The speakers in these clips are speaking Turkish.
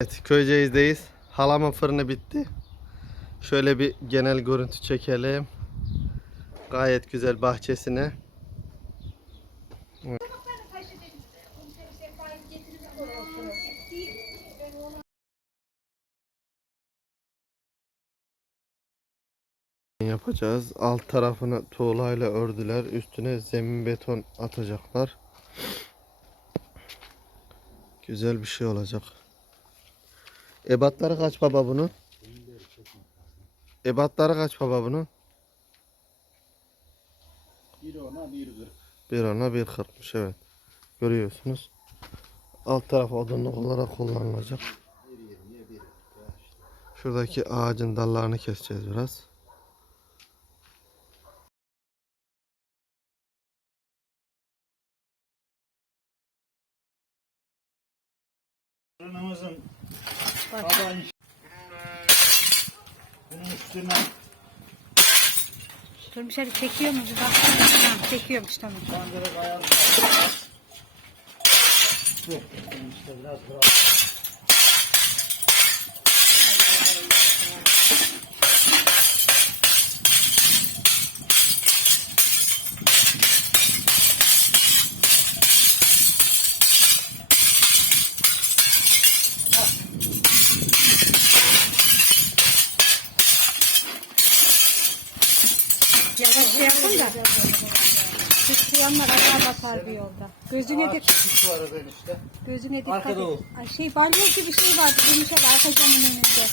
Evet, Köyceğiz'deyiz. Halamın fırını bitti. Şöyle bir genel görüntü çekelim. Gayet güzel bahçesine. yapacağız. Alt tarafını tuğlayla ördüler. Üstüne zemin beton atacaklar. Güzel bir şey olacak. Ebatları kaç baba bunun? Ebatları kaç baba bunun? Bir ona bir kırk. Bir ona bir kırkmış evet. Görüyorsunuz. Alt taraf odunluk olarak kullanılacak. Şuradaki ağacın dallarını keseceğiz biraz. Fırınımızın taban bunun üstüne Dur bir şey çekiyor mu? Bir baksana. Tamam çekiyormuş tamam. bandırıp ayarlayacağız. Yok, işte biraz bırak. Sıçrayanlar ayağa basar bir yolda. Gözüne dik, Şu arada işte. gözüne dikkat Arkada et. o. Ay şey balyoz gibi bir şey vardı. Yumuşak arka camın önünde.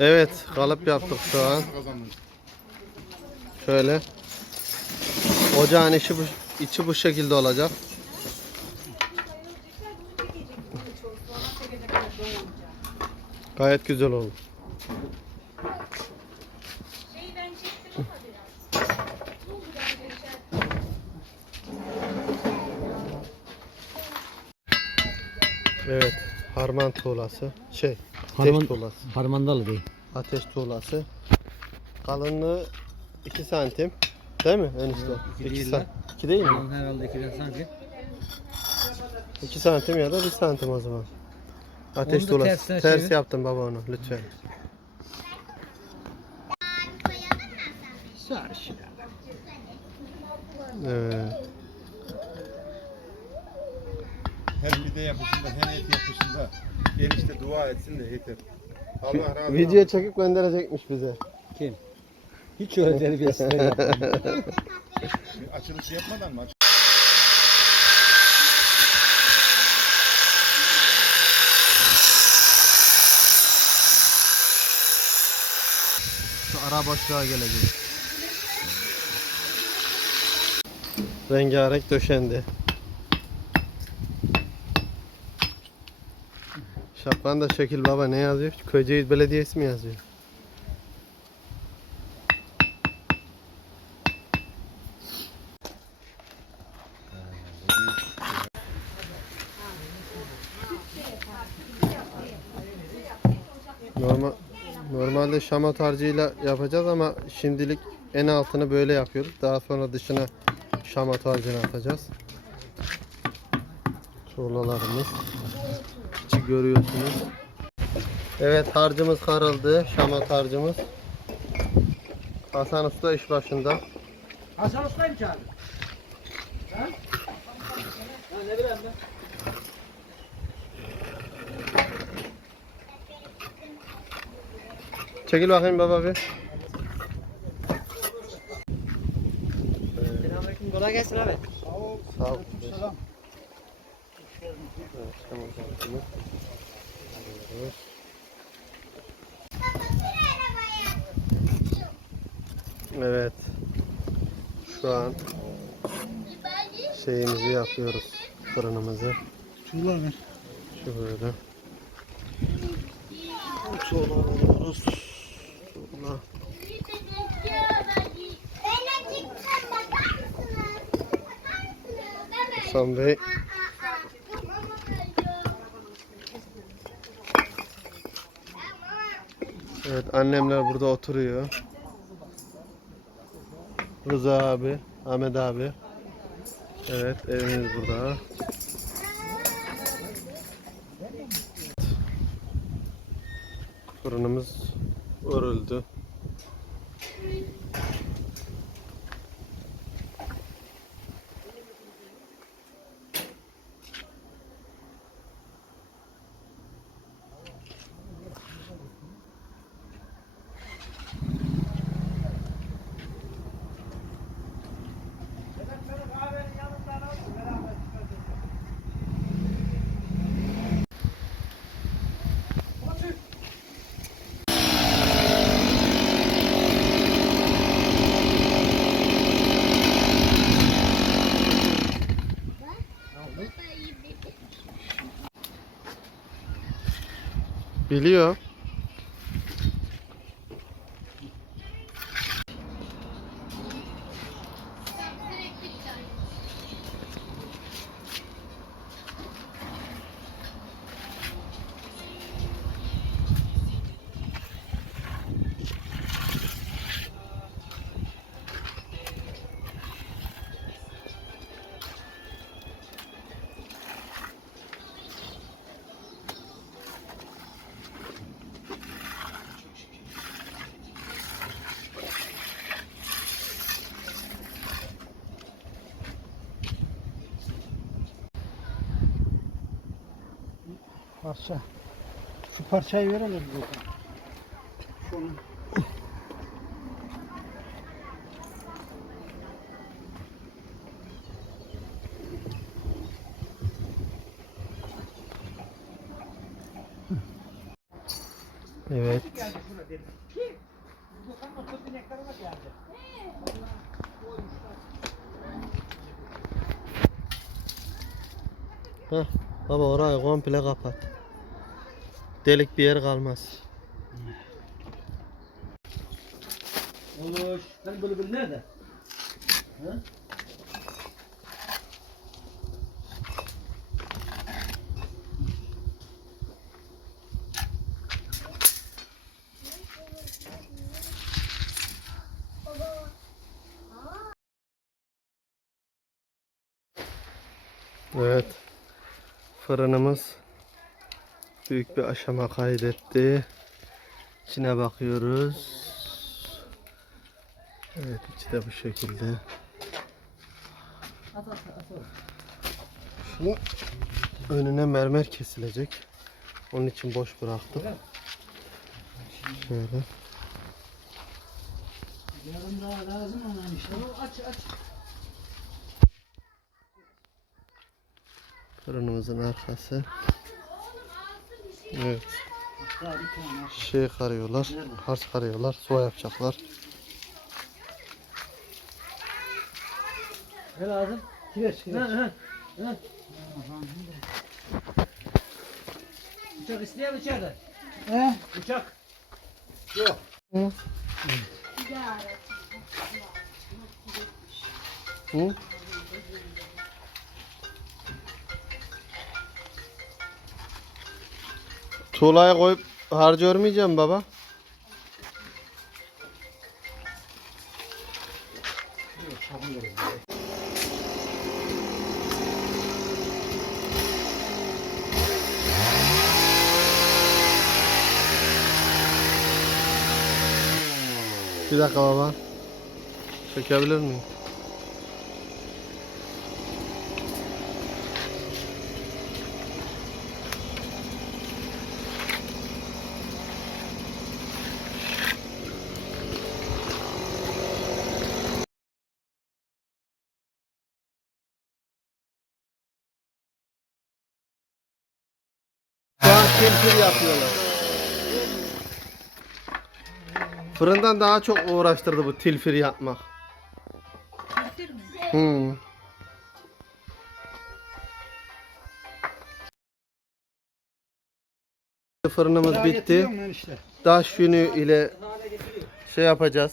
Evet kalıp yaptık şu an. Şöyle. Ocağın içi bu, içi bu şekilde olacak. Gayet güzel oldu. Evet, harman tuğlası. Şey, Harman- tuğlası. Harmandalı değil. Ateş tuğlası. Kalınlığı 2 santim. Değil mi enişte? iki 2 değil santim. lan. 2 değil mi? Herhalde ikiden sanki. 2 santim ya da 1 santim o zaman. Ateş Onu da tuğlası. tersine Ters çevir. yaptım baba onu lütfen. Sar işte. Evet. Her pide yapışında, her et yapışında enişte dua etsin de yeter. Allah razı olsun. Video çekip gönderecekmiş bize. Kim? Hiç öyle terbiyesizler yapmıyor. Bir Açılış yapmadan mı? Şu ara boşluğa gelecek. Rengarenk döşendi. Şapkan da şekil baba ne yazıyor? Köyceğiz Belediyesi mi yazıyor? Normal normalde şamat harcıyla yapacağız ama şimdilik en altını böyle yapıyoruz. Daha sonra dışına şamat harcını atacağız. Tuğlalarımız. Görüyorsunuz. Evet harcımız karıldı. Şamat harcımız. Hasan Usta iş başında. Hasan Usta'yı mı çağırdın? Ha? Ha ne bileyim ben. Çekil bakayım baba bir. Selamünaleyküm. Kolay gelsin abi. Sağ ol. Sağ ol. Selam. Evet. Şu an şeyimizi yapıyoruz. Fırınımızı. Şuralar ver. Tuğla alıyoruz. Tuğla. Hasan Bey Evet annemler burada oturuyor. Rıza abi, Ahmet abi. Evet evimiz burada. Fırınımız örüldü. Biliyor. Parça. Şu parçayı verelim zaten. Şunu. Evet. Heh, baba orayı komple kapat. Delik bir yer kalmaz. Olur. Sen bülbül nerede? Ha? Evet. Fırınımız büyük bir aşama kaydetti. İçine bakıyoruz. Evet içi de bu şekilde. Şu önüne mermer kesilecek. Onun için boş bıraktım. Şöyle. Yarın daha lazım ama işte. Aç aç. Fırınımızın arkası. Evet. Şey karıyorlar. Harç karıyorlar. Soğan yapacaklar. Ne lazım? Kireç kireç. Ha ha. Ha. Bıçak isteyen içeride. He? Bıçak. Hı? Tuğlaya koyup harcı örmeyeceğim baba. Bir dakika baba. Çekebilir miyim? Tilfir yapıyorlar. Fırından daha çok uğraştırdı bu tilfir yapmak. Bitir mi? Hmm. Fırınımız bitti. enişte? Daş yünü ile şey yapacağız.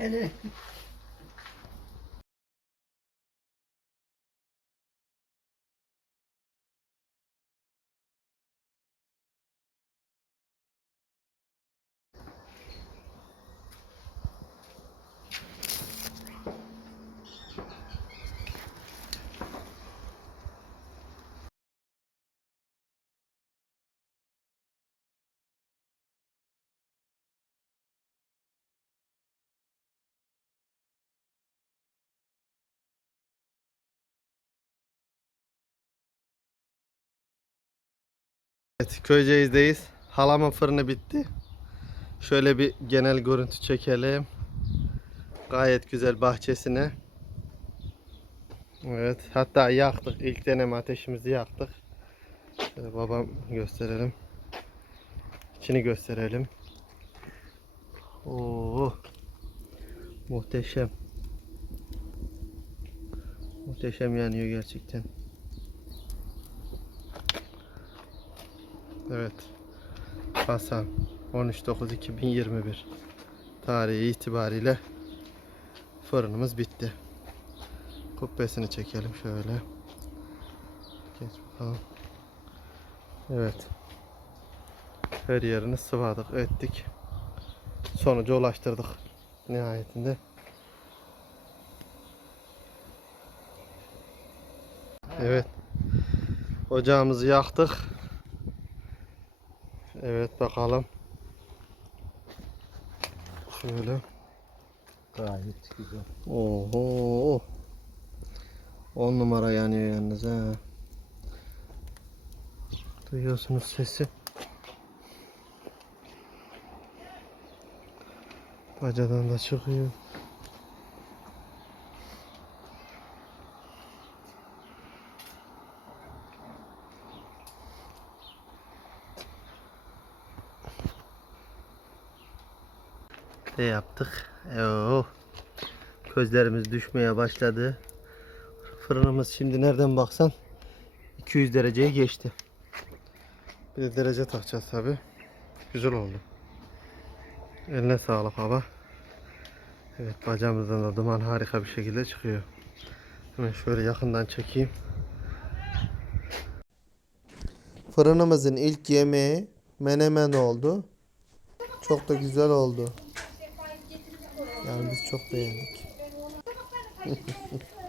Eli. Evet, Köyceğiz'deyiz. Halamın fırını bitti. Şöyle bir genel görüntü çekelim. Gayet güzel bahçesine. Evet, hatta yaktık. İlk deneme ateşimizi yaktık. Şöyle babam gösterelim. İçini gösterelim. Oo. Muhteşem. Muhteşem yanıyor gerçekten. Evet. Hasan 13.9.2021 tarihi itibariyle fırınımız bitti. Kubbesini çekelim şöyle. Geç bakalım. Evet. Her yerini sıvadık, ettik. Sonuca ulaştırdık nihayetinde. Evet. Ocağımızı yaktık. Evet bakalım. Şöyle. Gayet güzel. Oho. 10 numara yanıyor yalnız ha. Duyuyorsunuz sesi. Bacadan da çıkıyor. Ne yaptık? Oo. Közlerimiz düşmeye başladı. Fırınımız şimdi nereden baksan 200 dereceye geçti. Bir de derece takacağız tabi. Güzel oldu. Eline sağlık baba. Evet bacağımızdan da duman harika bir şekilde çıkıyor. Hemen şöyle yakından çekeyim. Fırınımızın ilk yemeği menemen oldu. Çok da güzel oldu. Yani biz çok beğendik.